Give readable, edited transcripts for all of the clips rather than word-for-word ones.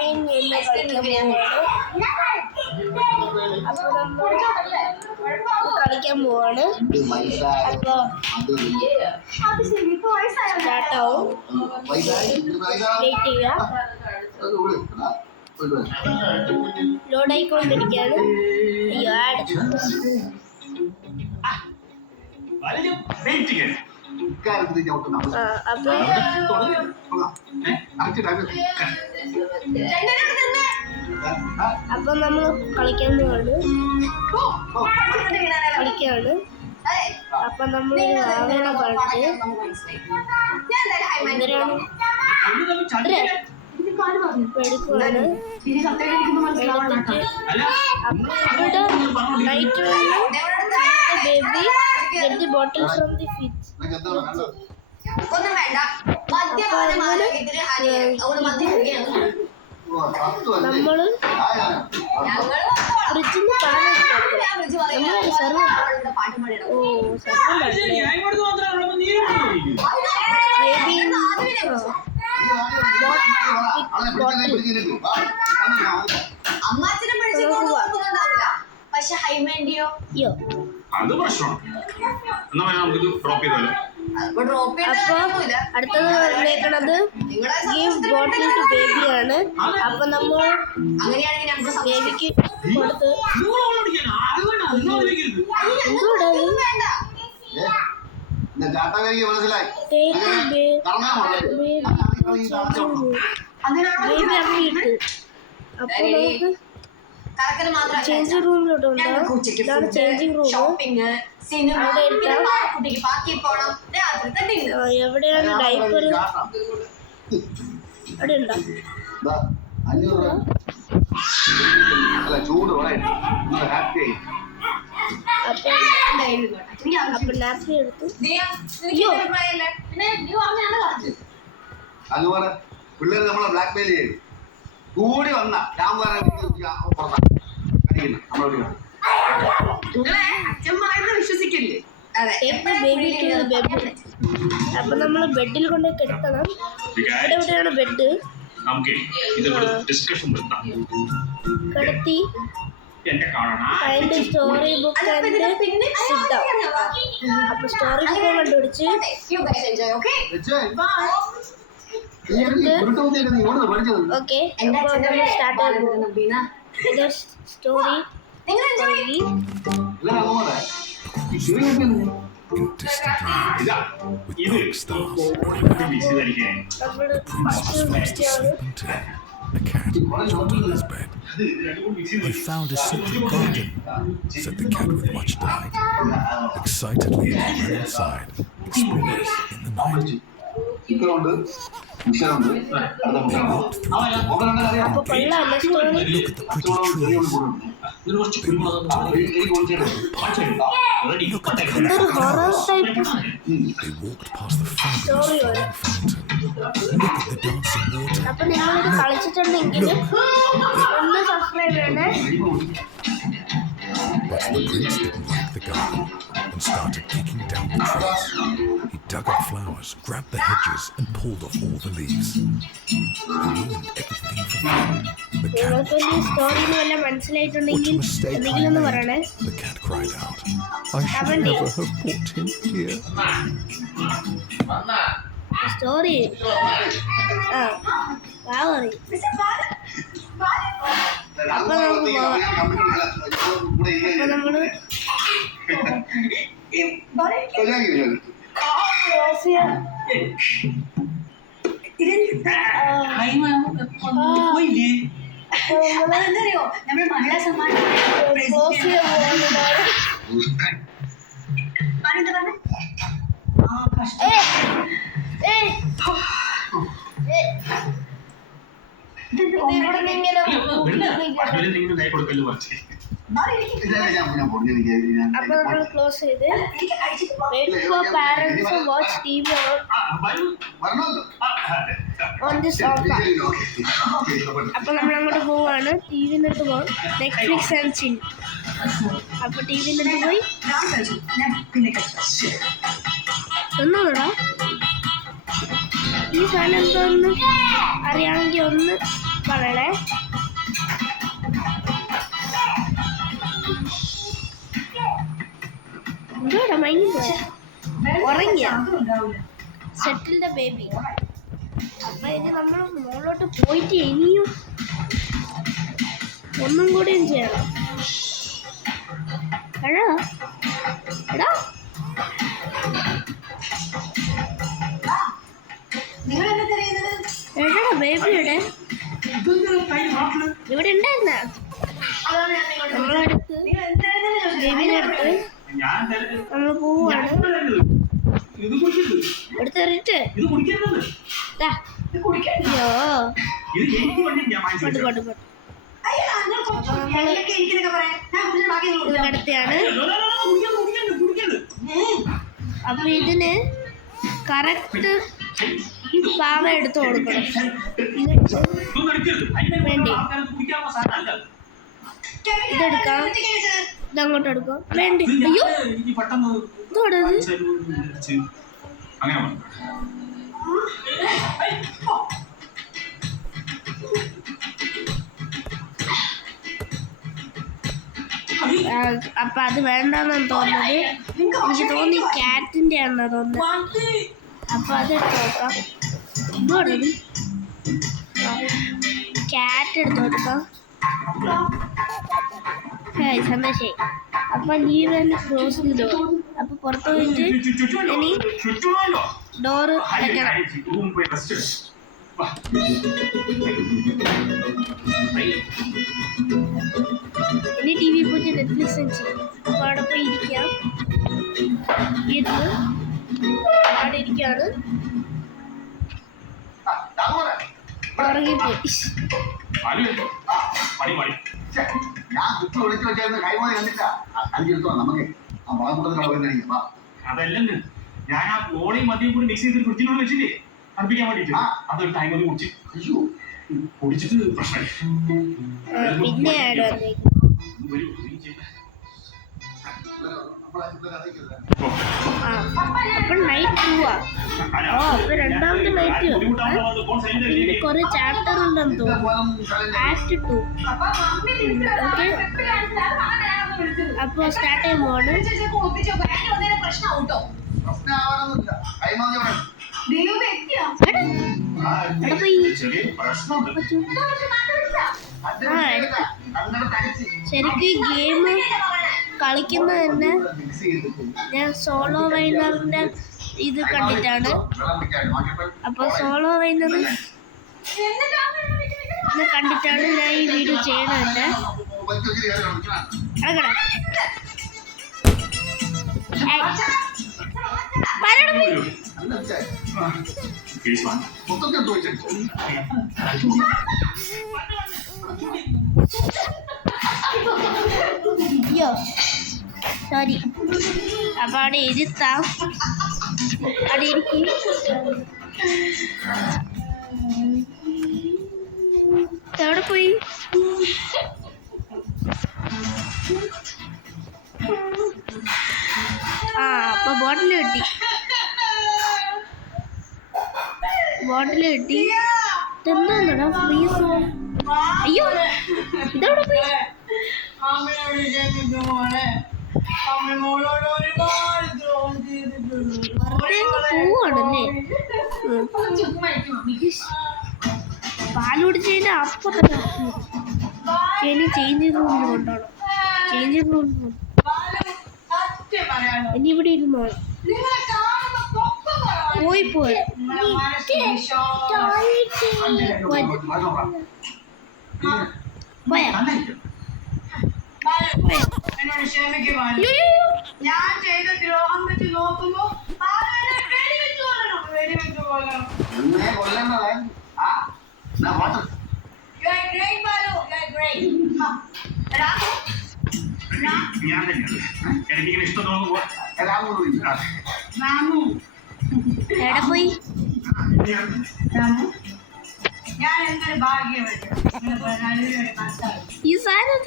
Game കളിക്കാൻ പോവാണ്. അപ്പോൾ സ്റ്റാർട്ടാവും. വെയിറ്റ് ചെയ്യുക. ലോഡായിക്കൊണ്ടിരിക്കുകയാണ്. അയ്യോ ആഡ്. അപ്പൊ നമ്മൾ കളിക്കാൻ പോവാണ്. കളിക്കാണ്. അപ്പൊ നമ്മൾ ആവേണ പാട്ട് എടുക്കുവാണ്. ഇവിടെ night baby get the bottle from the fridge. നമ്മള് ഫ്രിഡ്ജിന്ന് പക്ഷെ ഹൈമാൻഡിയോ അത് പ്രശ്നമാണ്. അപ്പൊ അടുത്തത് വന്നേക്കണത് ഗീവ് ബോട്ടിൽ ടു ബേബിയാണ്. അപ്പൊ നമ്മൾ ബേബിക്ക് കൊടുത്ത് ബേബി അമ്മയിട്ട്. അപ്പൊ നമുക്ക് ചേഞ്ചിങ് റൂമിലോട്ട് ഉണ്ടാവും. ഇതാണ് ചേഞ്ചിങ് റൂം. അവിടെ എവിടെയാണ് ഡൈപ്പർ? അവിടെ ഉണ്ടോ? അപ്പൊ നാപ്കിൻ എടുത്തു. പിള്ളേർ നമ്മളെ ബ്ലാക്ക് മെയിൽ ചെയ്തു കൂടി വന്ന വിശ്വസിക്കല്ലേ? അപ്പൊ നമ്മള് ബെഡിൽ കൊണ്ട് കിടത്തണം. ഇവിടെ എവിടെയാണ് ബെഡ്? കിടത്തി അതിന്റെ സ്റ്റോറി ബുക്ക് അപ്പൊ സ്റ്റോറി ബുക്ക് കണ്ടുപിടിച്ച് ഓക്കെ സ്റ്റാർട്ട് ആയിരുന്നു. ഇത് story I found a secret garden, said the cat with much delight. Excitedly, they ran inside, explorers in the night. They walked through the look at the pretty trees. Look at the They walked past the fabulous flying fountain. Look at the dancing water. അപ്പൊ നിങ്ങളിത് കളിച്ചിട്ടുണ്ടെങ്കിൽ ഒന്ന് subscribe ചെയ്യണേ. But the prince didn't like the garden and started taking down the trees. He dug up flowers, grabbed the hedges and pulled off all the leaves. He ruined everything for fun. The cat The cat cried out, I should never have brought him here. Story. അപ്പൊ നമ്മള് അതെന്തറിയോ നമ്മുടെ മഹിളാ സമ്മാനം അപ്പൊ നമ്മൾ close ചെയ്ത് parents watch TV on the sofa. അപ്പൊ നമ്മൾ അങ്ങോട്ട് പോവാണ്. TV നിന്നിട്ട് പോവാം. നെറ്റ്ഫ്ലിക്സ് ആൻഡ് ചിൽ. അപ്പൊ TV നിന്നിട്ട് പോയി ഒന്നുകൂടാ ഈ സാധനം എന്തോന്ന് അറിയാമെങ്കിൽ ഒന്ന് പറയണേ. എന്തോടാ മൈൻഡ് പോയ ഉറങ്ങിയ സെറ്റിൽഡ് ബേബി. അപ്പൊ ഇനി നമ്മൾ മുകളിലോട്ട് പോയിട്ട് ഇനിയും ഒന്നും കൂടിയും ചെയ്യണം. എടാ എടാ എടാ ബേബിയുടെ ഇവിടെ ഉണ്ടായിരുന്ന നമ്മളടുത്ത് ബേബിയുടെ അടുത്ത് നമ്മൾ പോവാണ്. എടുത്തെറിയിട്ട് അയ്യോ പോട്ട് പോട്ട് പോട്ട് അടുത്താണ്. അപ്പൊ ഇതിന് കറക്റ്റ് പാവ എടുത്ത് കൊടുക്കണം. വേണ്ടി ഇതെടുക്കാം, ഇതങ്ങോട്ട് എടുക്കാം. വേണ്ടി അയ്യോ ഇതോടത് അപ്പൊ അത് വേണ്ടെന്നാണ് തോന്നുന്നത്. എനിക്ക് തോന്നി ക്യാറ്റിന്റെ ആണെന്നാ തോന്നുന്നത്. അപ്പൊ അത് എടുത്ത് നോക്കാം. ഇതോടത് ക്യാറ്റ് എടുത്ത് കൊടുക്കാം. സന്തോഷായി. അപ്പൊ leave and close the door. അപ്പൊ പുറത്ത് പോയിട്ട് ഇനി ഡോറ് അടയ്ക്കണം. ഇനി ടി വി പോയിട്ട് നെറ്റ്ഫ്ലിക്സ് ചെയ്യും. അപ്പോൾ അവിടെ പോയി ഇരിക്കാം. ഇരുന്ന് അവിടെ ഇരിക്കുകയാണ്. ഉറങ്ങിപ്പോയി. അതല്ലെന്ന് ഞാൻ ആ ഓളയും മദ്യം കൂടി മിക്സ് ചെയ്ത് ഫ്രിഡ്ജിനോട് വെച്ചില്ലേ തണുപ്പിക്കാൻ വേണ്ടിട്ട് അതൊരു ടൈം അത് കുടിച്ച് കുടിച്ചിട്ട് പ്രശ്നമായി. പിന്നെ അപ്പൊ നൈറ്റ് പോവാ. അപ്പൊ രണ്ടാമത്തെ നൈറ്റ് പിന്നെ കുറെ ചാപ്റ്റർ ഉണ്ടെന്ന് തോന്നുന്നു. ആക്ട് 2. ഓക്കെ അപ്പൊ സ്റ്റാർട്ട് ചെയ്യാൻ പോവാണ്. ശരിക്കും ഗെയിം കളിക്കുന്നത് തന്നെ ഞാൻ സോളോ വൈനറിന്റെ ഇത് കണ്ടിട്ടാണ്. അപ്പൊ സോളോ വൈനർ കണ്ടിട്ടാണ് ഞാൻ ഈ വീഡിയോ ചെയ്യണത്. അങ്ങനെ അയ്യോ സോറി. അപ്പൊ അവിടെ ഇരുത്താം. അവിടെ ഇരിക്കും. എവിടെ പോയി? അപ്പൊ ബോട്ടിൽ കിട്ടി. ഇതെന്താ ഫ്രീസ്? അയ്യോ ഇതെവിടെ പോയി? പോവാണല്ലേ? പാല് കുടിച്ചതിന്റെ അപ്പൊ തന്നെ ചേഞ്ച് ചെയ്ത് കൊണ്ടാണ്. ചേഞ്ച് ചെയ്ത് കൊണ്ട് ഇനി ഇവിടെ ഇരുന്നോ? പോയി പോയാ ഞാൻ ചെയ്ത ദ്രോഹം വെച്ച് നോക്കുമ്പോ എവിടെ പോയി? ഞാൻ എന്തൊരു ഭാഗ്യവതി. ഈ സാധനം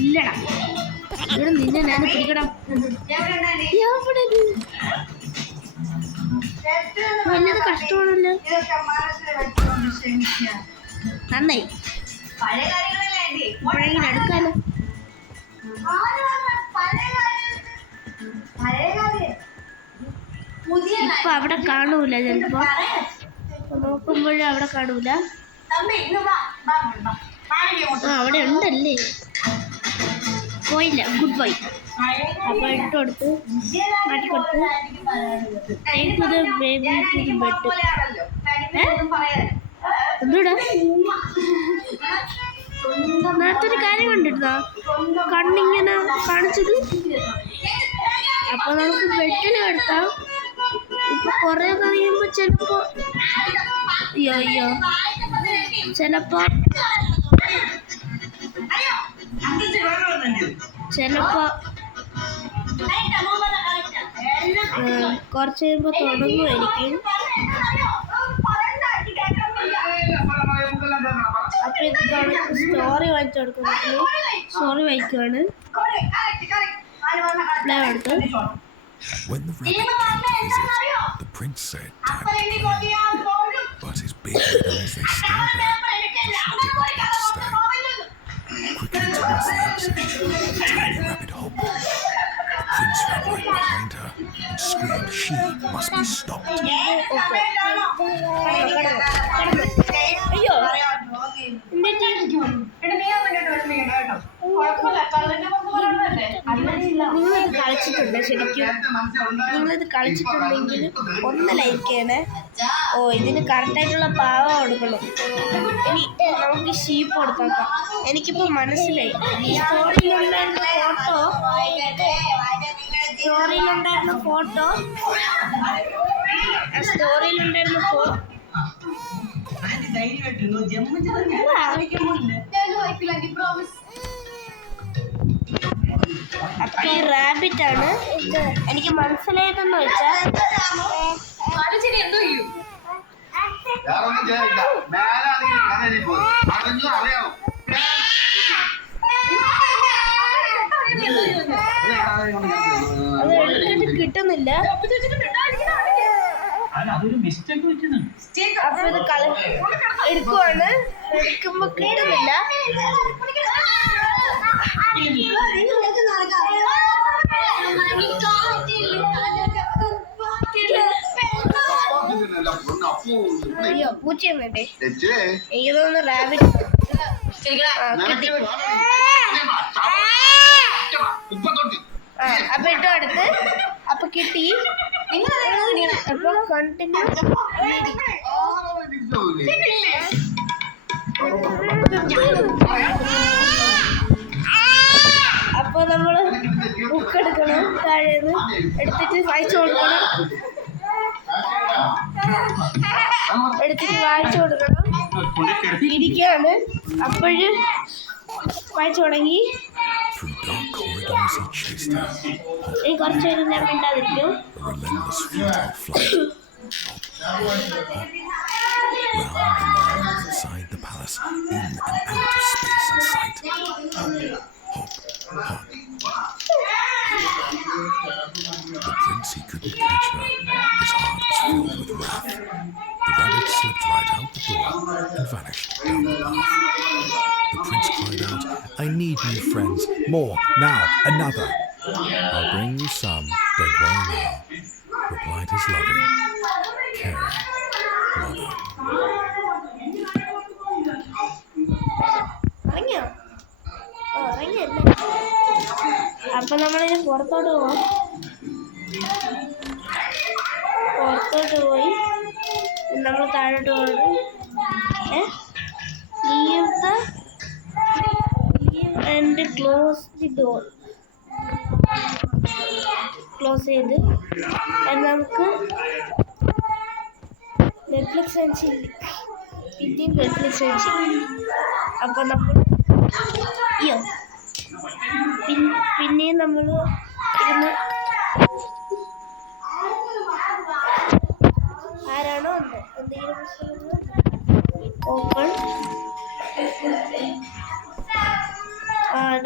ഇല്ലടാ ഇവിടെ നിന്നെ ഞാൻ പിടിക്കണം. വലിയത് കഷ്ടമാണല്ലോ. ഇതൊക്കെ മനസ്സിൽ വെച്ചുകൊണ്ട് ക്ഷമിക്കുക. നന്നായി, പഴയ കാര്യങ്ങളല്ലേ ആന്റി? ഇപ്പോഴെങ്കിലും എടുക്കാലോ. ആര് പറഞ്ഞ പഴയ കാര്യം? പഴയ കാര്യം പുതിയ ഇപ്പൊ അവിടെ കാണൂല, ചിലപ്പോ പറയാം. നോക്കുമ്പോഴും അവിടെ കാണൂല. തമ്പി ഇന്ന് വാ, വാ, വാ. ആന്റി ആ അങ്ങോട്ട്. അവിടെ ഉണ്ടല്ലേ, പോയില്ല. Good bye. പഴയ അപ്പൊ ഇട്ട് കൊടുത്ത് മാറ്റി കൊടുത്ത് ആന്റിക്ക് പറയാനുള്ളത്. take to the baby ഞാൻ to the എനിക്ക് bed. പോലെയാണല്ലോ. ആന്റിക്ക് ഒന്നും പറയാൻ. എന്തുകൂടാ നേരത്തെ ഒരു കാര്യം കണ്ടിരുന്നോ, കണ്ണിങ്ങനെ കാണിച്ചത്. അപ്പൊ നമുക്ക് ബെഡിൽ കിടക്കാം. ഇപ്പൊ കൊറേ കഴിയുമ്പോ ചിലപ്പോ അയ്യോ ചിലപ്പോ കുറച്ച് കഴിയുമ്പോ തുടങ്ങുമായിരിക്കും. അപ്പൊ ഇത് സ്റ്റോറി വായിച്ചു കൊടുക്കുന്നത്, സ്റ്റോറി വായിക്കുവാണ്. പ്ലേ എടുത്ത് When the rabbit came to visit, the prince said, "Time to play." But his big red eyes, they stared at him, and she didn't want to stay. Quickly towards the exit, the tiny rabbit hobbled. The prince ran right behind her and screamed she must be stopped. അയ്യോ നിങ്ങളിത് കളിച്ചിട്ടുണ്ട് ശരിക്കും. നിങ്ങളിത് കളിച്ചിട്ടുണ്ടെങ്കിൽ ഒന്ന് like ചെയ്യണേ. ഓ ഇതിന് കറക്റ്റായിട്ടുള്ള പാവ കൊടുക്കണം. ഇനി നമുക്ക് ഷീപ്പ് കൊടുത്തേക്കാം. എനിക്കിപ്പോൾ മനസ്സിലായി സ്റ്റോറിയിലുണ്ടായിരുന്ന ഫോട്ടോ അപ്പൊ ഈ റാബിറ്റ് ആണ്. എനിക്ക് മനസ്സിലായതെന്ന് വെച്ചാൽ വേറൊന്നും ചെയ്യാനില്ല. മേലാണെങ്കിൽ കഥ എഴുതി പോകും. അതൊന്നും അറിയാമോ? അത് എടുത്തിട്ട് കിട്ടുന്നില്ല. അതൊരു മിസ്റ്റേക്ക് വെച്ചത്. അപ്പൊ ഇത് എടുക്കുവാണ്. എടുക്കുമ്പോ കിട്ടുന്നില്ല. അയ്യോ പൂച്ചയും വേണ്ടേ? എനിക്ക് തോന്നുന്നു റാബിറ്റ്. അപ്പൊ ഇട്ടോ അടുത്ത് അപ്പൊ കിട്ടി. അപ്പൊ കണ്ടിന്യൂ. അപ്പൊ നമ്മള് ബുക്ക് എടുക്കണം. താഴേന്ന് എടുത്തിട്ട് വായിച്ചു കൊടുക്കണം. ഇരിക്കുകയാണ്. അപ്പോഴും വായിച്ചു തുടങ്ങി. Through dark corridors he chased her. ഈ കുറച്ചു നേരം ഞാൻ മിണ്ടാതിരിക്കും. A relentless futile flight. Round and round inside the palace, in and out of space and sight. Hop, hop, hop. The prince, he couldn't catch her. His heart was filled with wrath. The rabbit slipped right out the door and vanished down the path. The prince cried out, "I need new friends. More, now, another." "I'll bring you some, don't worry now," replied his loving, caring mother. അപ്പൊ നമ്മളിനി പുറത്തോട്ട് പോയി നമ്മൾ താഴോട്ട് പോകുന്നത് and close the door. Close ചെയ്ത് നമുക്ക് Netflix and ചിൽ. പിന്നെയും നെറ്റ്ഫ്ലിക്സ് ആൻഡ് ചിൽ. അപ്പോൾ നമ്മൾ പിന്നെയും നമ്മൾ ഇരുന്ന് ആരാണോ എന്തെങ്കിലും ഓപ്പൺ.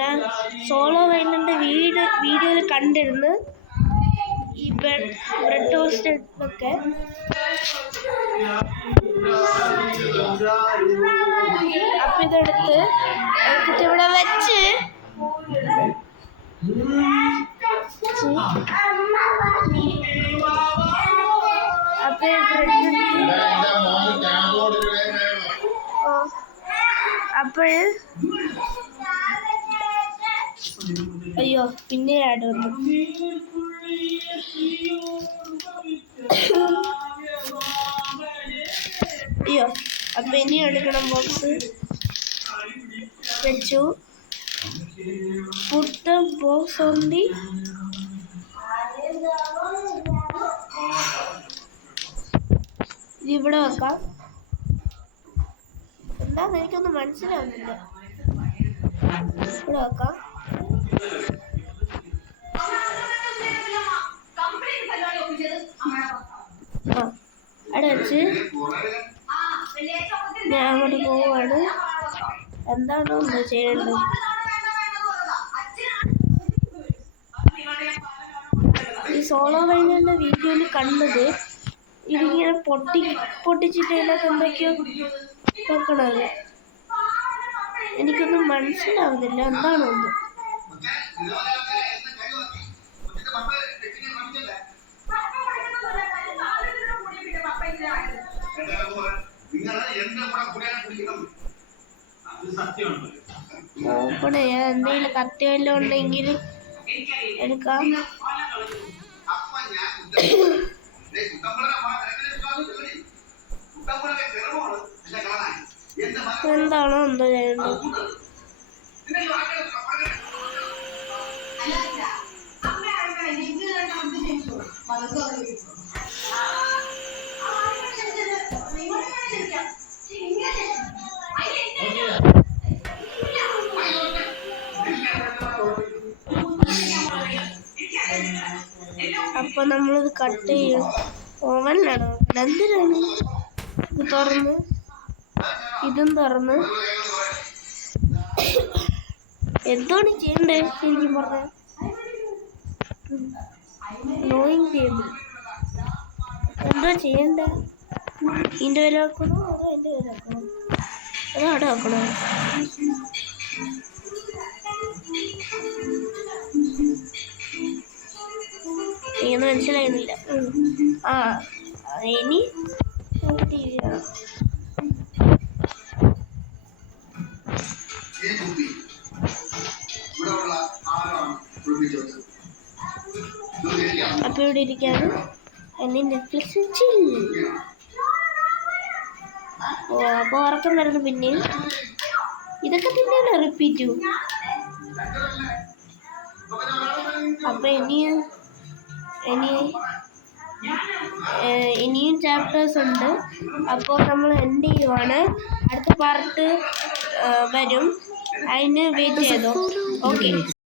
ഞാൻ സോളോ വൈലൻ്റെ വീഡിയോയിൽ കണ്ടിരുന്നു. ഈ ബ്രെഡ് ടോസ്റ്റ് ഒക്കെ അപ്പൊ ഇതെടുത്ത് എടുത്തിട്ട് ഇവിടെ വെച്ച് അപ്പൊ അപ്പോഴ് അയ്യോ പിന്നെ ആഡ് വന്നു. അയ്യോ അപ്പൊ ഇനി എടുക്കണം ബോക്സ് വെച്ചു. put the box on the ഇവിടെ വെക്കാം. എന്താന്ന് എനിക്കൊന്നും മനസ്സിലാവുന്നില്ല. ഇവിടെ വെക്കാം. അവിടെ വെച്ച് ഞാൻ അങ്ങോട്ട് പോവാണ്. എന്താണോ ഒന്ന് ചെയ്യേണ്ടത്. ഈ സോളോ വൈനറിന്റെ വീഡിയോയിൽ കണ്ടത് ഇതിങ്ങനെ പൊട്ടിച്ചിട്ട് അതിനകത്ത് എന്തൊക്കെയോ വെക്കണത്. എനിക്കൊന്നും മനസ്സിലാവുന്നില്ല എന്താണോ ഒന്ന്. നോക്കണേ എന്തെങ്കിലും കത്തി വല്ലതും ഉണ്ടെങ്കിൽ എടുക്കാം. എന്താണോ എന്തോ ചെയ്യേണ്ടത്. അപ്പൊ നമ്മളിത് കട്ട് ചെയ്യും. ഓവനിലാണോ എന്തിനാണ് ഇത് തുറന്ന് ഇതും തുറന്ന് എന്താണ് ചെയ്യണ്ടേ എനിക്ക് പറഞ്ഞ നോയിങ് ടേബിൾ എന്താ ചെയ്യണ്ടേ? ഇതിൻ്റെ വില വെക്കണോ അതോ എൻ്റെ വില വെക്കണോ അതോ അവിടെ വെക്കണോ? എനിക്കൊന്നും മനസ്സിലായിരുന്നില്ല. ഇനി ടി വി ആണ്. അപ്പൊ ഇവിടെ ഇരിക്കാണ് എന്നെ നെറ്റ്ഫ്ലിക്സ് ചിൽ. അപ്പൊ ഉറക്കം വരുന്നു. പിന്നെയും ഇതൊക്കെ തന്നെയാണ് റിപ്പീറ്റ്. അപ്പൊ ഇനിയും ചാപ്റ്റേഴ്സ് ഉണ്ട്. അപ്പോൾ നമ്മൾ എൻഡ് ചെയ്യുവാണ്. അടുത്ത പാർട്ട് വരും. അതിന് വെയിറ്റ് ചെയ്തോ. ഓക്കെ.